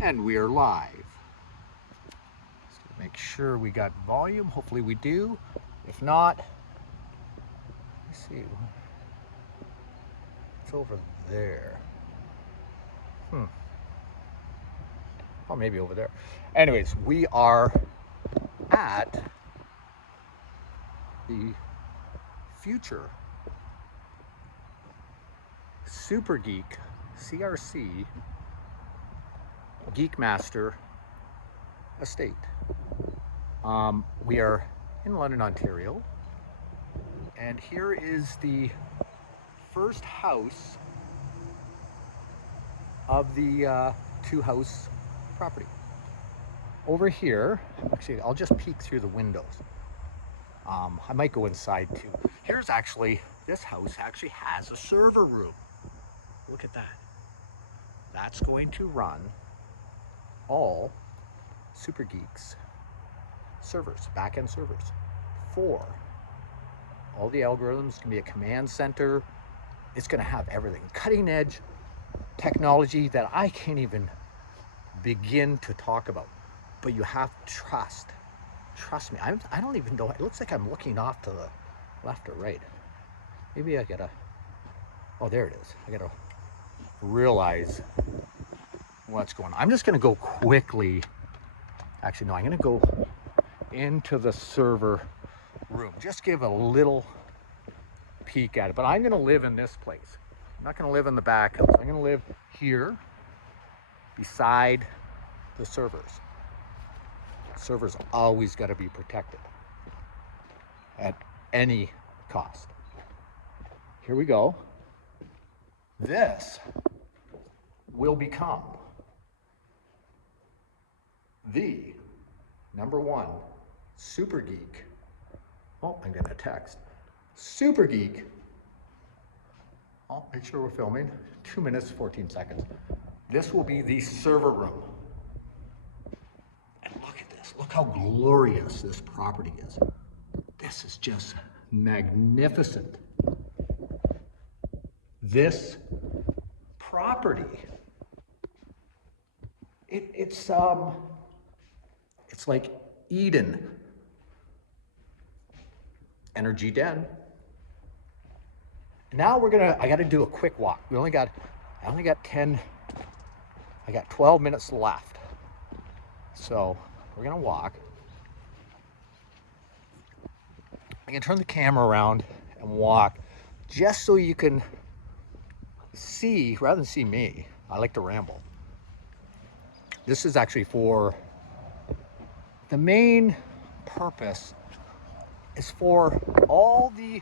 And we are live. Just gonna make sure we got volume. Hopefully we do. If not, let's see. It's over there. Oh, maybe over there. Anyways, we are at the future SuperGeekCRC GeekMaster estate. We are in London, Ontario, and here is the first house of the two-house property. Over here, actually, I'll just peek through the windows. I might go inside too. Here's actually, this house actually has a server room. Look at that. That's going to run all Super Geeks servers, back-end servers for all the algorithms. It's gonna be a command center. It's gonna have everything, cutting edge technology that I can't even begin to talk about. But you have to trust me. I don't even know. It looks like I'm looking off to the left or right. Maybe I gotta, oh, there it is. I gotta realize what's going on. I'm just gonna go quickly. Actually, no, I'm gonna go into the server room. Just give a little peek at it. But I'm gonna live in this place. I'm not gonna live in the back house. I'm gonna live here beside the servers. Servers always gotta be protected at any cost. Here we go. This will become the #1 Super Geek. Oh, I'm getting a text. Super Geek. I'll make sure we're filming. 2 minutes, 14 seconds. This will be the server room. And look at this. Look how glorious this property is. This is just magnificent. This property, it's like Eden. Energy den. Now I gotta do a quick walk. I only got 12 minutes left. So we're gonna walk. I can turn the camera around and walk just so you can see, rather than see me, I like to ramble. This is actually for, the main purpose is for all the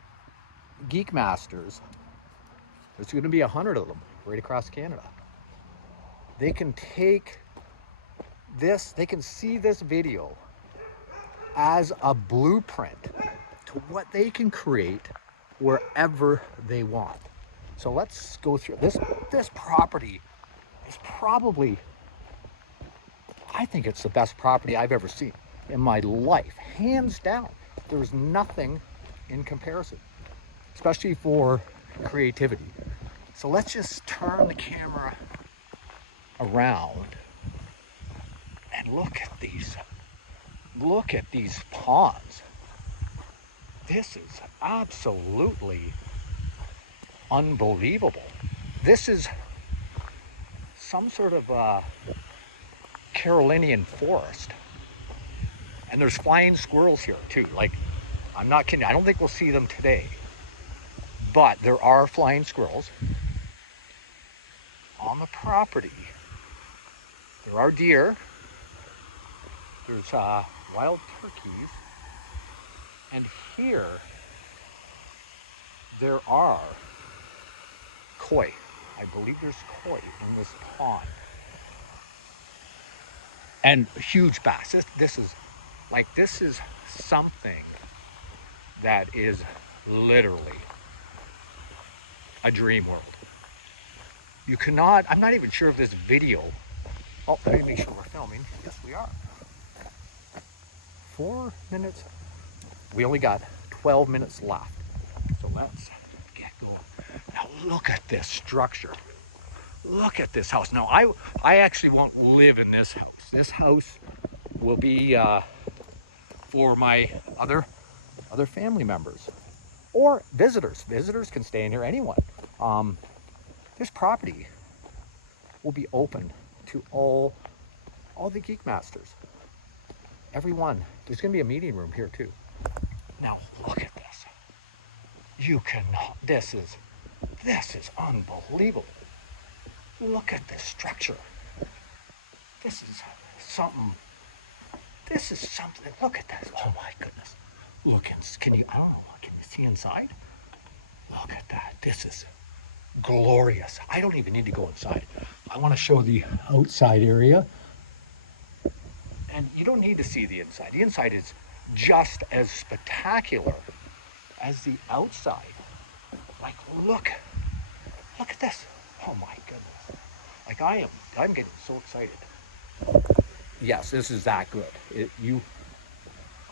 Geek Masters. There's gonna be 100 of them right across Canada. They can take this, they can see this video as a blueprint to what they can create wherever they want. So let's go through this. This property is probably, I think it's the best property I've ever seen in my life, hands down. There's nothing in comparison, especially for creativity. So let's just turn the camera around and look at these ponds. This is absolutely unbelievable. This is some sort of Carolinian forest. And there's flying squirrels here too. Like, I'm not kidding. I don't think we'll see them today, but there are flying squirrels on the property. There are deer. There's wild turkeys. And here, there are koi. I believe there's koi in this pond. And huge bass. This is something that is literally a dream world. You cannot, I'm not even sure if this video, oh, let me make sure we're filming. Yes, we are. 4 minutes. We only got 12 minutes left. So let's get going. Now look at this structure. Look at this house. Now, I actually won't live in this house. This house will be for my other family members or visitors. Visitors can stay in here, anyone. This property will be open to all the GeekMasters. Everyone. There's going to be a meeting room here too. Now, look at this. You cannot, this is unbelievable. Look at this structure. This is something, look at this. Oh my goodness. Look, can you, I don't know, can you see inside? Look at that. This is glorious. I don't even need to go inside. I want to show the outside area. And you don't need to see the inside. The inside is just as spectacular as the outside. Like, look at this. Oh my goodness. Like, I'm getting so excited. Yes, this is that good.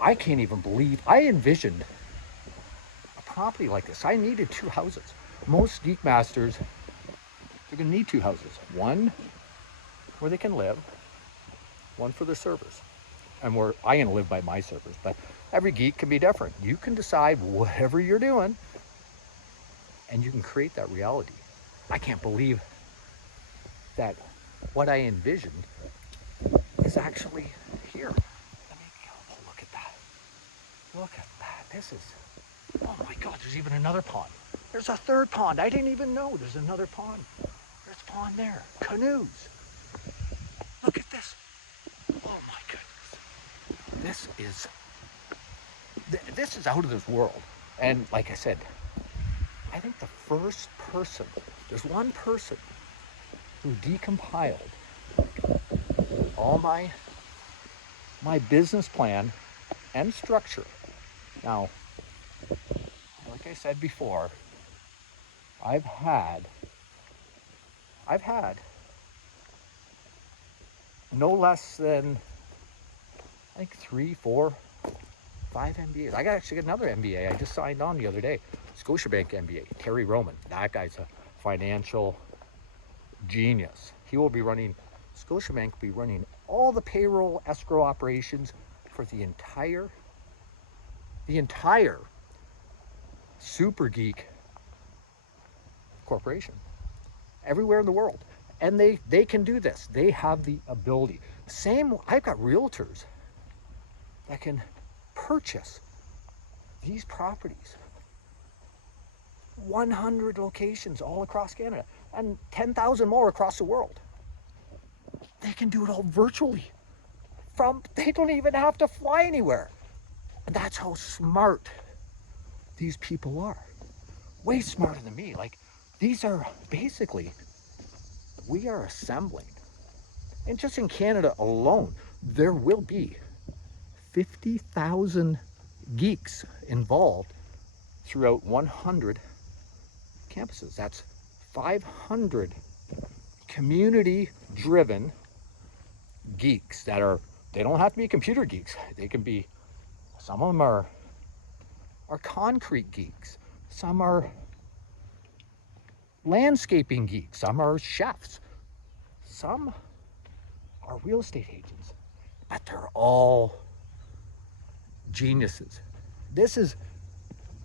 I can't even believe, I envisioned a property like this. I needed 2 houses. Most GeekMasters, they're gonna need 2 houses. One where they can live, one for their servers. And where I'm gonna live by my servers, but every geek can be different. You can decide whatever you're doing and you can create that reality. I can't believe that what I envisioned is actually here. Oh, look at that. Look at that. This is, oh my God, there's even another pond. There's a 3rd pond. I didn't even know there's another pond. There's a pond there. Canoes. Look at this. Oh my goodness. This is out of this world. And like I said, I think the first person, there's one person who decompiled all my business plan and structure. Now, like I said before, I've had no less than, I think 3, 4, 5 MBAs. I actually got another MBA I just signed on the other day. Scotiabank MBA, Terry Roman. That guy's a financial genius. He will be running, Scotiabank will be running all the payroll escrow operations for the entire Super Geek Corporation, everywhere in the world. And they can do this. They have the ability. Same, I've got realtors that can purchase these properties. 100 locations all across Canada and 10,000 more across the world. They can do it all virtually. They don't even have to fly anywhere. And that's how smart these people are. Way smarter than me. Like, these are basically, we are assembling. And just in Canada alone, there will be 50,000 geeks involved throughout 100 campuses. That's 500 community-driven geeks that are, they don't have to be computer geeks. They can be, some of them are concrete geeks. Some are landscaping geeks. Some are chefs. Some are real estate agents. But they're all geniuses. This is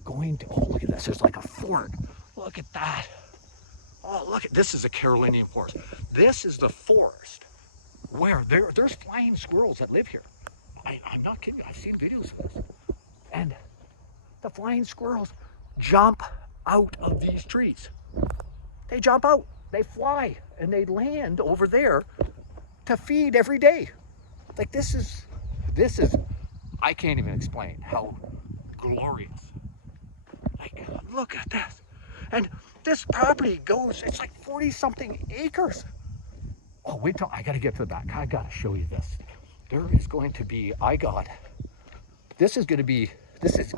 going to, oh, look at this. There's like a fort. Look at that. Oh, look at, this is a Carolinian forest. This is the forest where there's flying squirrels that live here. I'm not kidding you. I've seen videos of this. And the flying squirrels jump out of these trees. They jump out, they fly, and they land over there to feed every day. Like, this is, I can't even explain how glorious. Like, look at this. And this property goes, it's like 40 something acres. Oh, wait till, I gotta get to the back. I gotta show you this. There is going to be, this is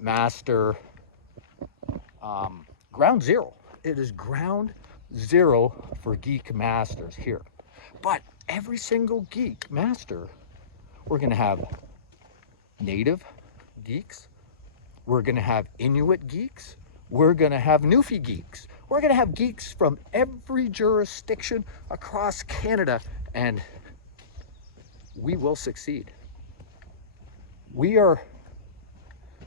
GeekMaster ground zero. It is ground zero for GeekMasters here. But every single GeekMaster, we're gonna have native geeks, we're gonna have Inuit geeks, we're gonna have Newfie geeks, We're gonna have geeks from every jurisdiction across Canada, and we will succeed. We are,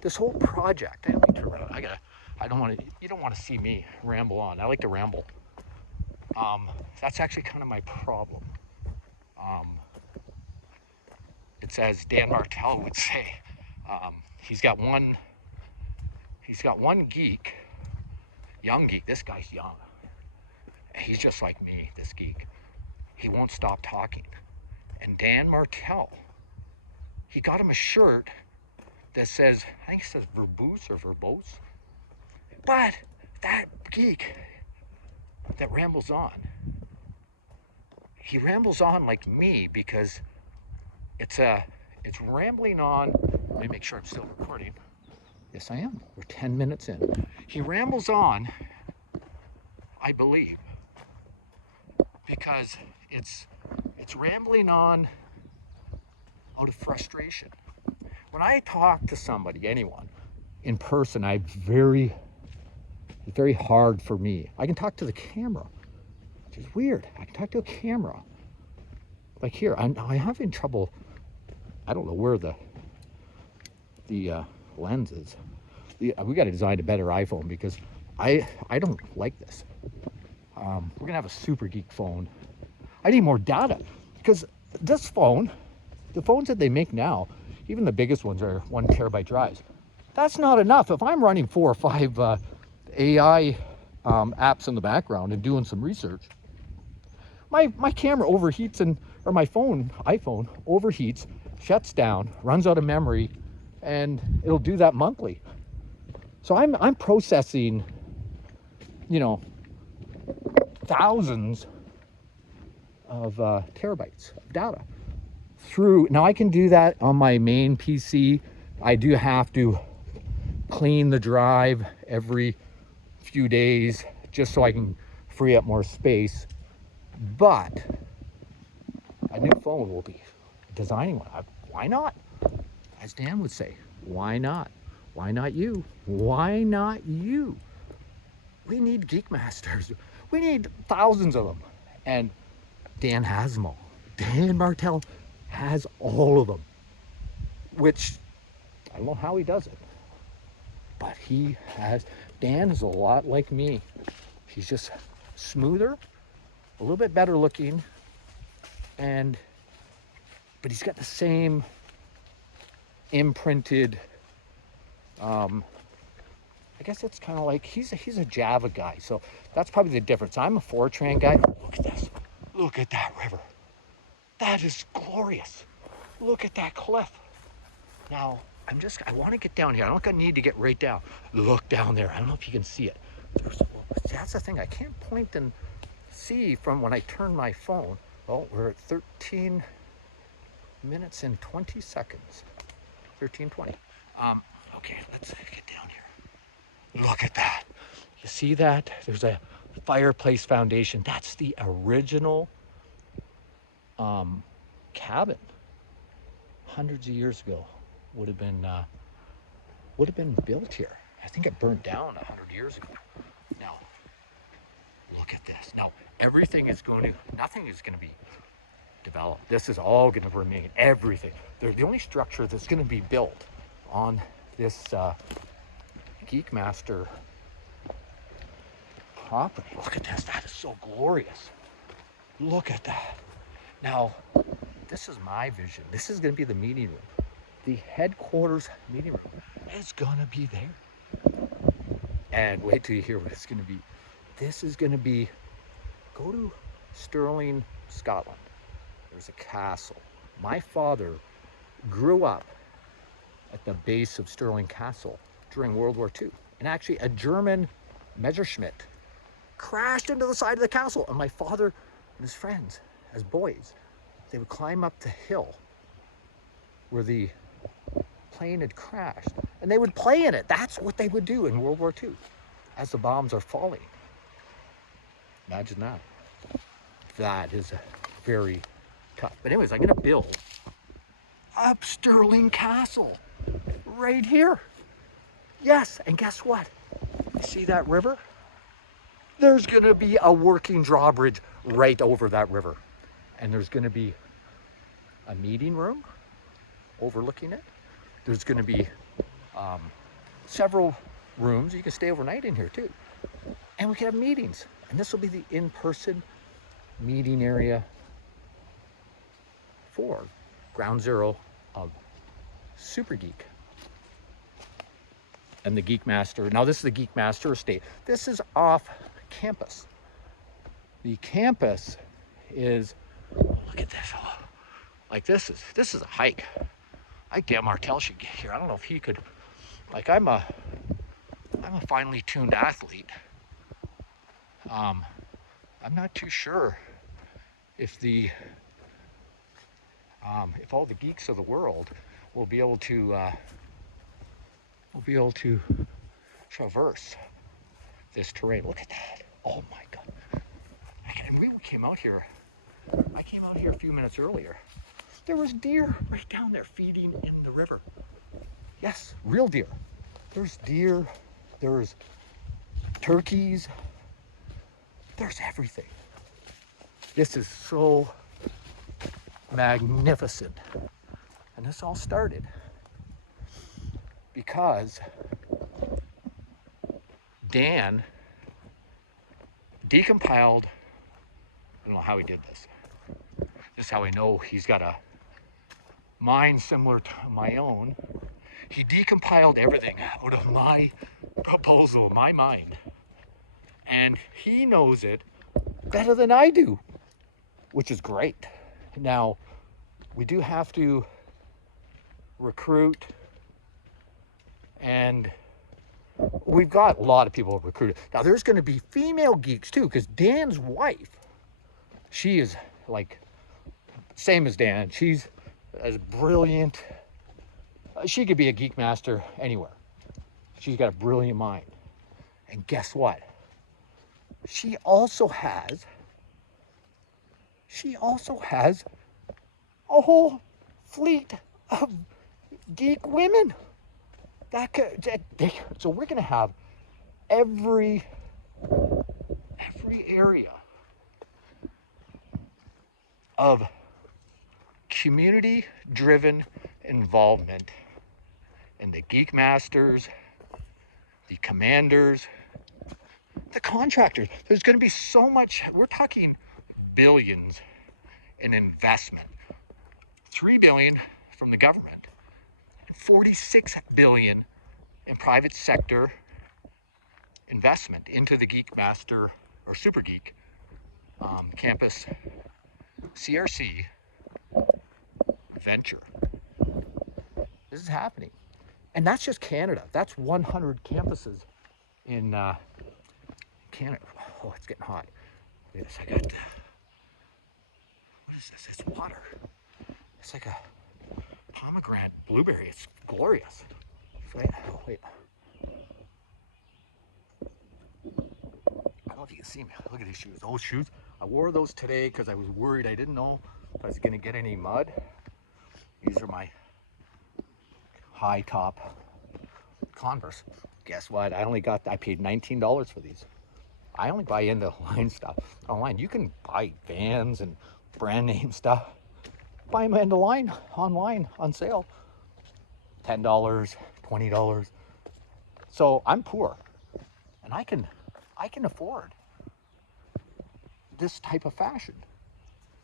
this whole project, let me turn around. I don't want to, you don't want to see me ramble on. I like to ramble. That's actually kind of my problem. It's as Dan Martell would say, he's got one geek, young geek. This guy's young. He's just like me, this geek. He won't stop talking. And Dan Martell, he got him a shirt that says, I think it says verbose or verbose. But that geek that rambles on, he rambles on like me because it's rambling on. Let me make sure I'm still recording. Yes, I am. We're 10 minutes in. He rambles on, I believe, because it's rambling on out of frustration. When I talk to somebody, anyone, in person, it's very hard for me. I can talk to the camera, which is weird. I can talk to a camera. Like here, I'm having trouble. I don't know where the lens is. We got to design a better iPhone because I don't like this. We're gonna have a super geek phone. I need more data because this phone, the phones that they make now, even the biggest ones are 1 terabyte drives. That's not enough. If I'm running 4 or 5 AI apps in the background and doing some research, my camera overheats or my iPhone overheats, shuts down, runs out of memory, and it'll do that monthly. So I'm processing, thousands of terabytes of data through. Now I can do that on my main PC. I do have to clean the drive every few days just so I can free up more space. But a new phone will be designing one. Why not? As Dan would say, why not? Why not you? Why not you? We need GeekMasters. We need thousands of them. And Dan has them all. Dan Martell has all of them, which I don't know how he does it, but Dan is a lot like me. He's just smoother, a little bit better looking, but he's got the same imprinted, I guess it's kind of like he's a Java guy, so that's probably the difference. I'm a Fortran guy. Look at this. Look at that river. That is glorious. Look at that cliff. Now, I want to get down here. I don't need to get right down. Look down there. I don't know if you can see it. That's the thing. I can't point and see from when I turn my phone. Oh, we're at 13 minutes and 20 seconds. 13:20. Okay, let's get down here. Look at that. You see that? There's a fireplace foundation. That's the original cabin. Hundreds of years ago would have been built here. I think it burned down 100 years ago. Now, look at this. Now, nothing is going to be developed. This is all going to remain, everything. The only structure that's going to be built on this GeekMaster property. Look at this. That is so glorious. Look at that. Now, this is my vision. This is going to be the meeting room. The headquarters meeting room is going to be there. And wait till you hear what it's going to be. This is going to be, go to Stirling, Scotland. There's a castle. My father grew up at the base of Stirling Castle during World War II. And actually a German Messerschmitt crashed into the side of the castle. And my father and his friends, as boys, they would climb up the hill where the plane had crashed, and they would play in it. That's what they would do in World War II as the bombs are falling. Imagine that. That is very tough. But anyways, I'm going to build up Stirling Castle right here. Yes, and guess what? You see that river? There's gonna be a working drawbridge right over that river. And there's gonna be a meeting room overlooking it. There's gonna be several rooms. You can stay overnight in here too. And we can have meetings. And this will be the in-person meeting area for ground zero of Super Geek and the GeekMaster. Now this is the GeekMaster estate. This is off campus. The campus is, look at this. Like this is a hike. I get Martel should get here. I don't know if he could, like I'm a finely tuned athlete. I'm not too sure if all the geeks of the world will be able to traverse this terrain. Look at that. Oh my God. And we came out here. I came out here a few minutes earlier. There was deer right down there feeding in the river. Yes, real deer. There's deer. There's turkeys. There's everything. This is so magnificent. And this all started because Dan decompiled, I don't know how he did this. This is how I know he's got a mind similar to my own. He decompiled everything out of my proposal, my mind. And he knows it better than I do, which is great. Now, we do have to recruit, and we've got a lot of people recruited. Now, there's going to be female geeks too, because Dan's wife, she is like, same as Dan. She's as brilliant. She could be a GeekMaster anywhere. She's got a brilliant mind. And guess what? She also has a whole fleet of geek women. So we're gonna have every area of community-driven involvement in the GeekMasters, the commanders, the contractors. There's going to be so much. We're talking billions in investment. 3 billion from the government, and 46 billion in private sector investment into the GeekMaster or Super Geek campus CRC venture. This is happening. And that's just Canada. That's 100 campuses in Canada. Oh, it's getting hot. Look at this. I got, what is this? It's water. It's like a pomegranate blueberry. It's glorious. Wait, oh, wait. I don't know if you can see me. Look at these shoes. Those shoes. I wore those today because I was worried. I didn't know if I was going to get any mud. These are my high top Converse. Guess what? I paid $19 for these. I only buy end of line stuff online. You can buy Vans and brand name stuff. Buy them end of line online on sale. $10, $20. So I'm poor, and I can afford this type of fashion.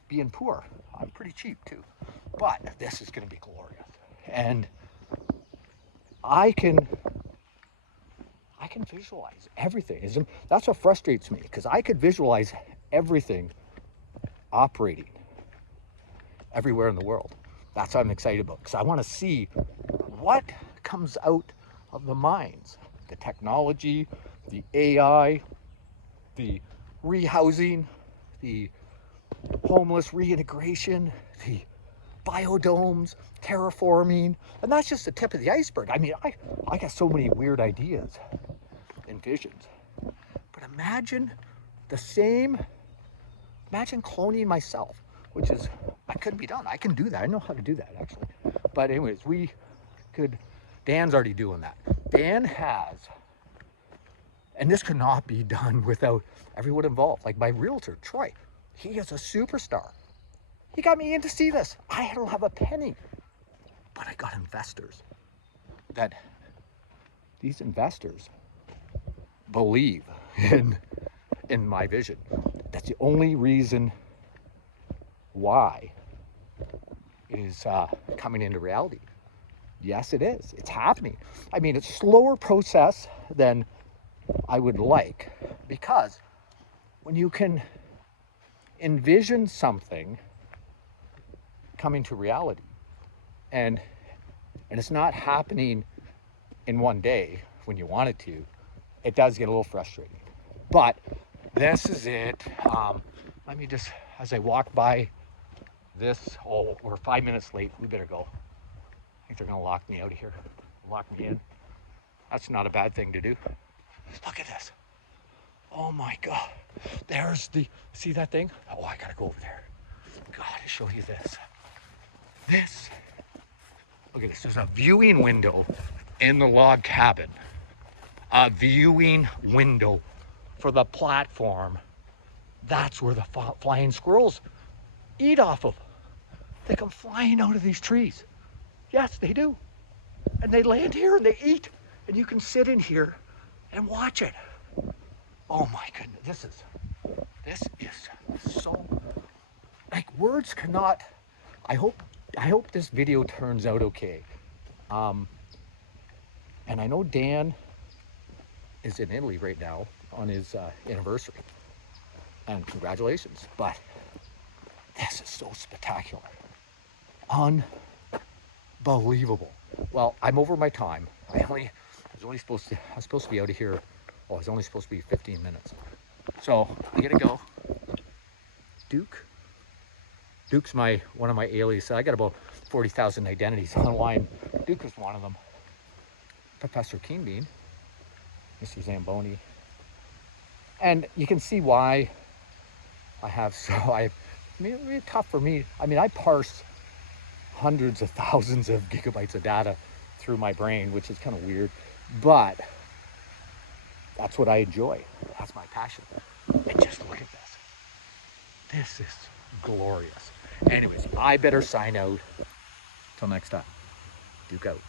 Being poor, I'm pretty cheap too. But this is going to be glorious, and I can visualize everything. That's what frustrates me, because I could visualize everything operating everywhere in the world. That's what I'm excited about, because I want to see what comes out of the minds, the technology, the AI, the rehousing, the homeless reintegration, the biodomes, terraforming, and that's just the tip of the iceberg. I mean, I got so many weird ideas and visions. But imagine imagine cloning myself, which is, that could be done. I can do that. I know how to do that, actually. But anyways, Dan's already doing that. Dan has And this could not be done without everyone involved. Like my realtor, Troy, he is a superstar. He got me in to see this. I don't have a penny, but I got investors. That these investors believe in my vision. That's the only reason why it is coming into reality. Yes, it is. It's happening. I mean, it's a slower process than I would like, because when you can envision something coming to reality and it's not happening in one day when you want it to, it does get a little frustrating. But this is it. Let me just, as I walk by this, oh, we're 5 minutes late. We better go. I think they're gonna lock me out of here, lock me in. That's not a bad thing to do. Look at this. Oh my God. There's the, see that thing? Oh, I gotta go over there. Gotta show you this. This, look at this. There's a viewing window in the log cabin. A viewing window for the platform. That's where the flying squirrels eat off of. They come flying out of these trees. Yes, they do. And they land here and they eat. And you can sit in here and watch it. Oh my goodness, this is so, like, words cannot, I hope this video turns out okay. And I know Dan is in Italy right now on his anniversary. And congratulations, but this is so spectacular. Unbelievable. Well, I'm over my time. I was supposed to be out of here. Oh, it's only supposed to be 15 minutes. So I gotta go. Duke's one of my aliases. I got about 40,000 identities online. Duke is one of them. Professor Keenbean, Mr. Zamboni. And you can see why I mean, it's tough for me. I mean, I parse hundreds of thousands of gigabytes of data through my brain, which is kind of weird, but that's what I enjoy. That's my passion. And just look at this. This is glorious. Anyways, I better sign out. Till next time. Duke out.